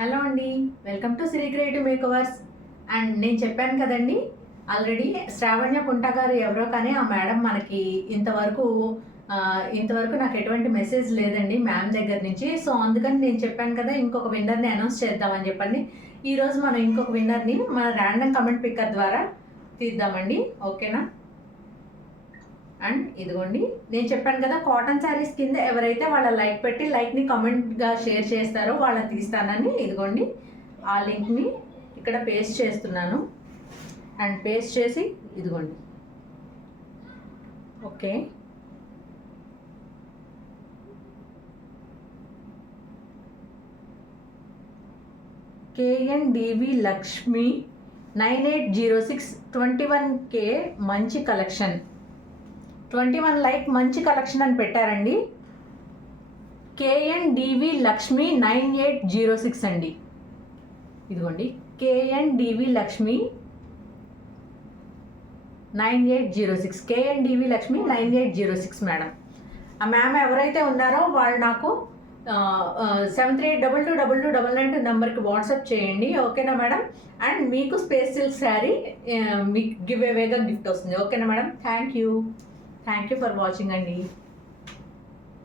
Hello అండి, welcome to Shri creative makeovers. And నేను చెప్పాను కదండి ఆల్రెడీ, శ్రావణ్య కుంట గారు ఎవరో కానీ ఆ మేడం మనకి ఇంతవరకు నాకు ఎటువంటి మెసేజ్ లేదండి మ్యామ్ దగ్గర నుంచి. సో అందుకని నేను చెప్పాను కదా ఇంకొక విన్నర్ని అనౌన్స్ చేద్దామని చెప్పండి. ఈరోజు మనం ఇంకొక విన్నర్ని మన ర్యాండమ్ కమెంట్ పిక్కర్ ద్వారా తీద్దామండి, ఓకేనా? అండ్ ఇదిగోండి, నేను చెప్పాను కదా కాటన్ శారీస్ కింద ఎవరైతే వాళ్ళ లైక్ పెట్టి లైక్ని కమెంట్గా షేర్ చేస్తారో వాళ్ళని తీస్తానని. ఇదిగోండి, ఆ లింక్ని ఇక్కడ పేస్ట్ చేస్తున్నాను. అండ్ పేస్ట్ చేసి ఇదిగోండి, ఓకే. KNDV లక్ష్మి 9806 21K మంచి కలెక్షన్, 21 లైక్ మంచి కలెక్షన్ అని పెట్టారండి. KNDV లక్ష్మి 9806 అండి. ఇదిగోండి, KNDV Lakshmi 9806, KNDV Lakshmi 9806 madam. ఆ మ్యామ్ ఎవరైతే ఉన్నారో వాళ్ళు నాకు 73822299 నెంబర్కి వాట్సాప్ చేయండి, ఓకేనా మేడం? అండ్ మీకు స్పేస్ సిల్క్ శారీ మీకు గివ్ అవేగా గిఫ్ట్ వస్తుంది, ఓకేనా madam? Thank you for watching అండి.